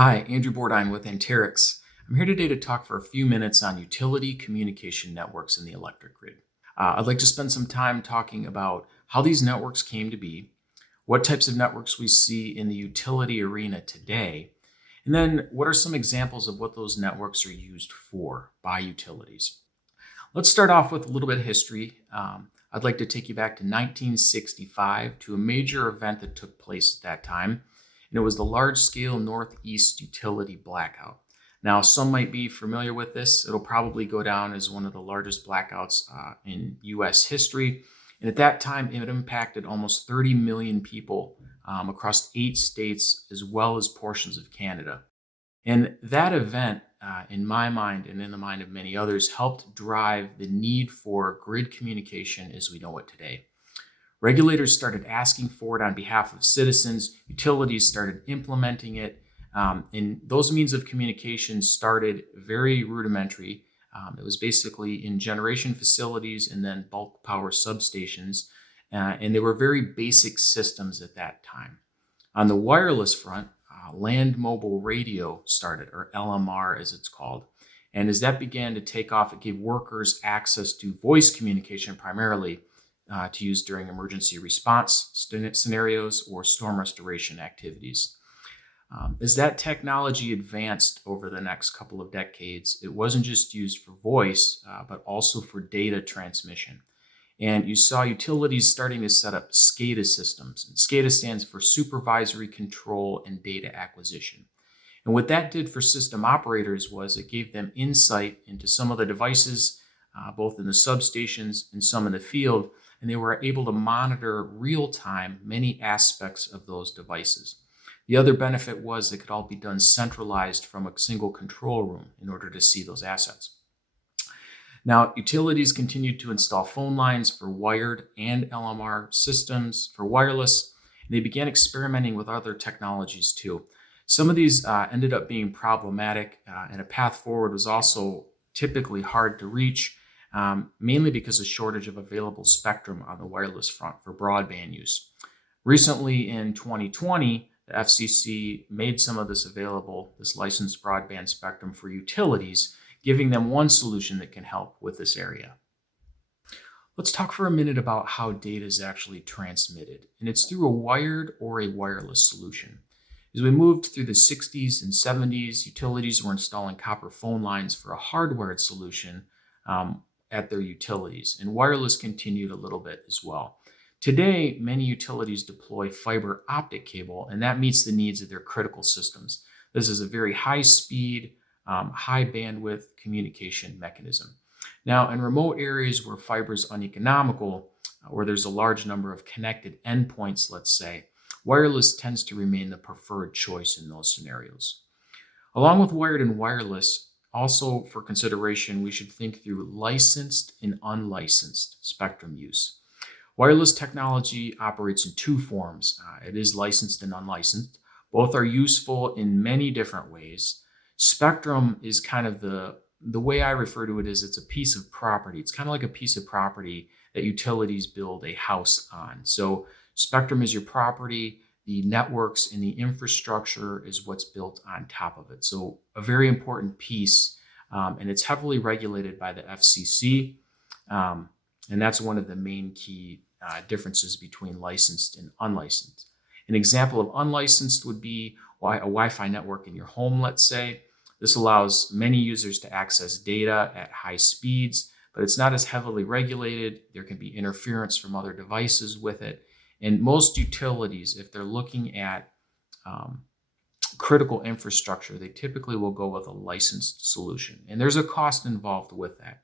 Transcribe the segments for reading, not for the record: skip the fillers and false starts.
Hi, Andrew Bordine with Anterix. I'm here today to talk for a few minutes on utility communication networks in the electric grid. I'd like to spend some time talking about how these networks came to be, what types of networks we see in the utility arena today, and then what are some examples of what those networks are used for by utilities. Let's start off with a little bit of history. I'd like to take you back to 1965 to a major event that took place at that time, and it was the large scale Northeast utility blackout. Now, some might be familiar with this. It'll probably go down as one of the largest blackouts in US history. And at that time, it impacted almost 30 million people across 8 states, as well as portions of Canada. And that event, in my mind and in the mind of many others, helped drive the need for grid communication as we know it today. Regulators started asking for it on behalf of citizens, utilities started implementing it, and those means of communication started very rudimentary. It was basically in generation facilities and then bulk power substations, and they were very basic systems at that time. On the wireless front, land mobile radio started, or LMR as it's called. And as that began to take off, it gave workers access to voice communication primarily to use during emergency response scenarios or storm restoration activities. As that technology advanced over the next couple of decades, it wasn't just used for voice, but also for data transmission. And you saw utilities starting to set up SCADA systems. And SCADA stands for Supervisory Control and Data Acquisition. And what that did for system operators was it gave them insight into some of the devices, both in the substations and some in the field, and they were able to monitor real time many aspects of those devices. The other benefit was it could all be done centralized from a single control room in order to see those assets. Now, utilities continued to install phone lines for wired and LMR systems for wireless, and they began experimenting with other technologies too. Some of these ended up being problematic, and a path forward was also typically hard to reach, mainly because of shortage of available spectrum on the wireless front for broadband use. Recently, in 2020, the FCC made some of this available, this licensed broadband spectrum for utilities, giving them one solution that can help with this area. Let's talk for a minute about how data is actually transmitted, and it's through a wired or a wireless solution. As we moved through the 60s and 70s, utilities were installing copper phone lines for a hardwired solution at their utilities, and wireless continued a little bit as well. Today, many utilities deploy fiber optic cable, and that meets the needs of their critical systems. This is a very high speed, high bandwidth communication mechanism. Now, in remote areas where fiber is uneconomical, where there's a large number of connected endpoints, let's say, wireless tends to remain the preferred choice in those scenarios. Along with wired and wireless, also for consideration, we should think through licensed and unlicensed spectrum use. Wireless technology operates in two forms. It is licensed and unlicensed. Both are useful in many different ways. Spectrum is kind of the way I refer to it is it's a piece of property. It's kind of like a piece of property that utilities build a house on. So spectrum is your property, the networks and the infrastructure is what's built on top of it. So a very important piece, and it's heavily regulated by the FCC, and that's one of the main key differences between licensed and unlicensed. An example of unlicensed would be a Wi-Fi network in your home, let's say. This allows many users to access data at high speeds, but it's not as heavily regulated. There can be interference from other devices with it. And most utilities, if they're looking at critical infrastructure, they typically will go with a licensed solution. And there's a cost involved with that.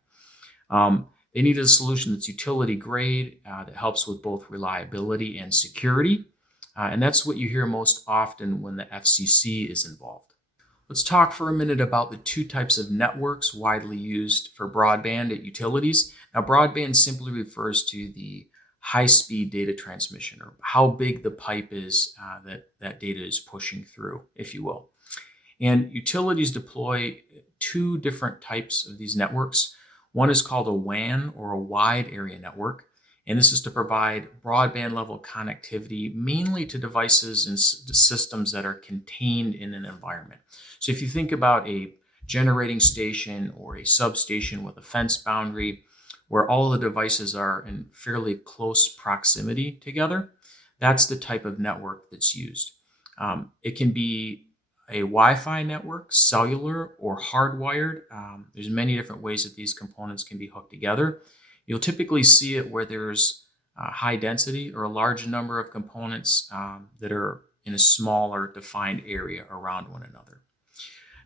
They need a solution that's utility grade, that helps with both reliability and security. And that's what you hear most often when the FCC is involved. Let's talk for a minute about the two types of networks widely used for broadband at utilities. Now, broadband simply refers to the high-speed data transmission, or how big the pipe is that data is pushing through, if you will. And utilities deploy two different types of these networks. One is called a WAN, or a wide area network, And this is to provide broadband level connectivity mainly to devices and systems that are contained in an environment. So if you think about a generating station or a substation with a fence boundary where all the devices are in fairly close proximity together, that's the type of network that's used. It can be a Wi-Fi network, cellular, or hardwired. There's many different ways that these components can be hooked together. You'll typically see it where there's high density or a large number of components that are in a smaller defined area around one another.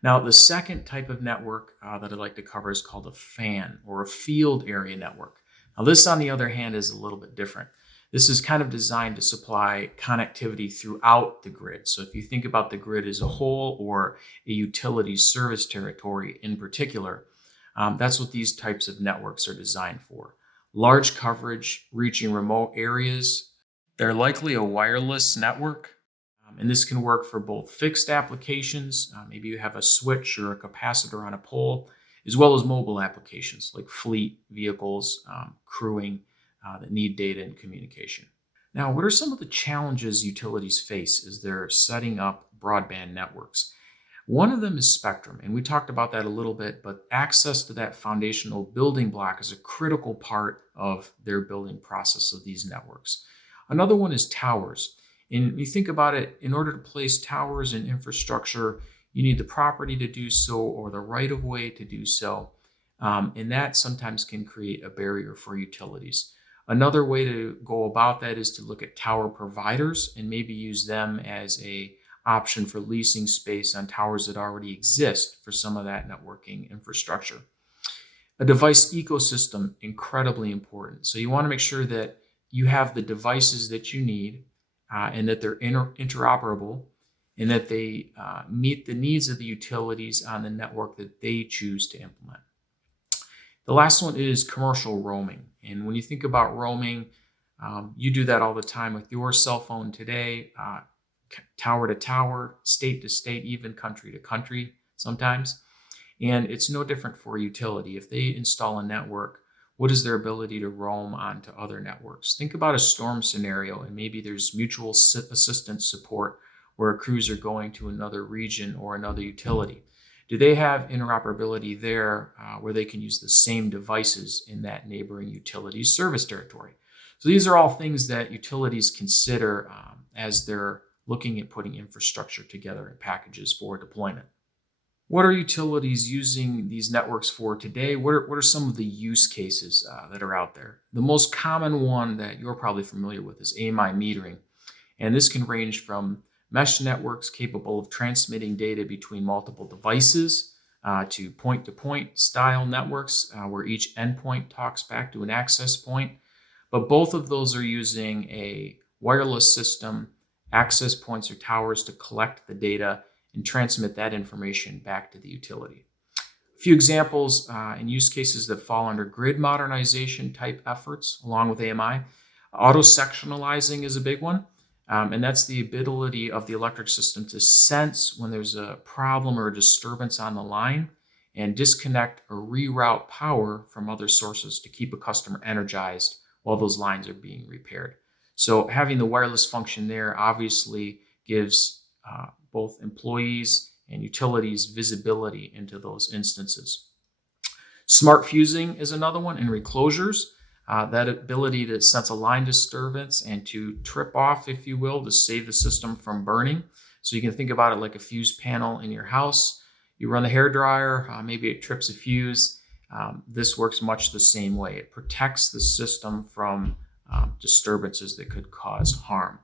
Now, the second type of network that I'd like to cover is called a FAN, or a field area network. Now, this, on the other hand, is a little bit different. This is kind of designed to supply connectivity throughout the grid. So if you think about the grid as a whole, or a utility service territory in particular, that's what these types of networks are designed for. Large coverage, reaching remote areas. They're likely a wireless network, and this can work for both fixed applications, maybe you have a switch or a capacitor on a pole, as well as mobile applications like fleet vehicles, crewing, that need data and communication. Now, what are some of the challenges utilities face as they're setting up broadband networks? One of them is spectrum, and we talked about that a little bit, but access to that foundational building block is a critical part of their building process of these networks. Another one is towers. And you think about it, in order to place towers and infrastructure, you need the property to do so or the right of way to do so. And that sometimes can create a barrier for utilities. Another way to go about that is to look at tower providers and maybe use them as a option for leasing space on towers that already exist for some of that networking infrastructure. A device ecosystem, incredibly important. So you want to make sure that you have the devices that you need and that they're interoperable and that they meet the needs of the utilities on the network that they choose to implement. The last one is commercial roaming. And when you think about roaming, you do that all the time with your cell phone today, tower to tower, state to state, even country to country sometimes. And it's no different for a utility. If they install a network, what is their ability to roam onto other networks? Think about a storm scenario, and maybe there's mutual assistance support where crews are going to another region or another utility. Do they have interoperability there where they can use the same devices in that neighboring utility's service territory? So these are all things that utilities consider as they're looking at putting infrastructure together in packages for deployment. What are utilities using these networks for today? What are some of the use cases that are out there? The most common one that you're probably familiar with is AMI metering. And this can range from mesh networks capable of transmitting data between multiple devices to point-to-point style networks where each endpoint talks back to an access point. But both of those are using a wireless system, access points or towers to collect the data and transmit that information back to the utility. A few examples and use cases that fall under grid modernization type efforts along with AMI. Auto-sectionalizing is a big one. And that's the ability of the electric system to sense when there's a problem or a disturbance on the line and disconnect or reroute power from other sources to keep a customer energized while those lines are being repaired. So having the wireless function there obviously gives both employees and utilities visibility into those instances. Smart fusing is another one, and reclosures. That ability to sense a line disturbance and to trip off, if you will, to save the system from burning. So you can think about it like a fuse panel in your house. You run the hairdryer, maybe it trips a fuse. This works much the same way. It protects the system from disturbances that could cause harm.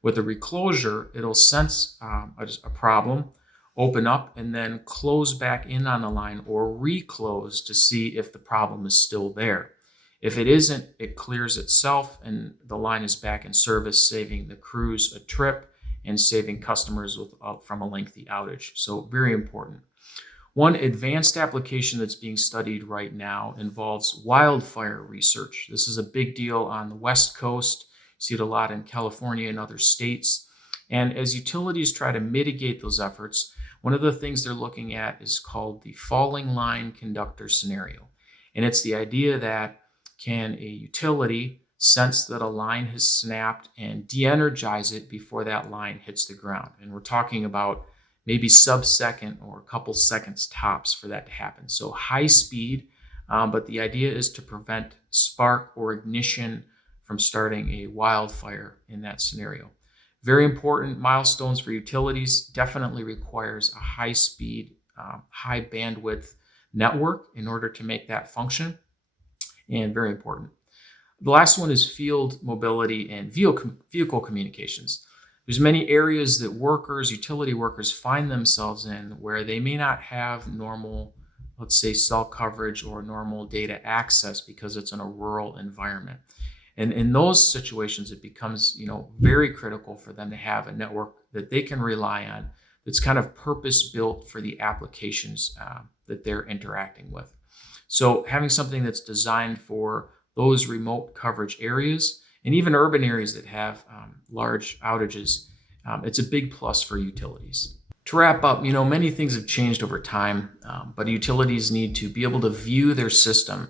With a reclosure, it'll sense a problem, open up, and then close back in on the line or reclose to see if the problem is still there. If it isn't, it clears itself and the line is back in service, saving the crews a trip and saving customers from a lengthy outage. So very important. One advanced application that's being studied right now involves wildfire research. This is a big deal on the West Coast. You see it a lot in California and other states. And as utilities try to mitigate those efforts, one of the things they're looking at is called the falling line conductor scenario. And it's the idea that can a utility sense that a line has snapped and de-energize it before that line hits the ground. And we're talking about maybe sub-second or a couple seconds tops for that to happen. So high speed, but the idea is to prevent spark or ignition from starting a wildfire in that scenario. Very important milestones for utilities. Definitely requires a high speed, high bandwidth network in order to make that function, and very important. The last one is field mobility and vehicle communications. There's many areas that utility workers find themselves in where they may not have normal, let's say, cell coverage or normal data access because it's in a rural environment. And in those situations, it becomes, very critical for them to have a network that they can rely on that's kind of purpose built for the applications that they're interacting with. So having something that's designed for those remote coverage areas and even urban areas that have large outages, it's a big plus for utilities. To wrap up, many things have changed over time, but utilities need to be able to view their system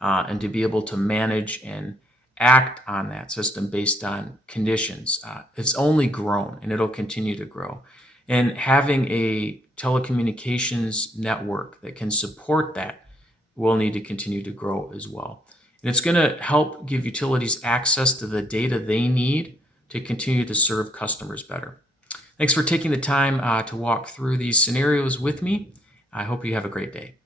and to be able to manage and act on that system based on conditions. It's only grown and it'll continue to grow. And having a telecommunications network that can support that will need to continue to grow as well. And it's going to help give utilities access to the data they need to continue to serve customers better. Thanks for taking the time to walk through these scenarios with me. I hope you have a great day.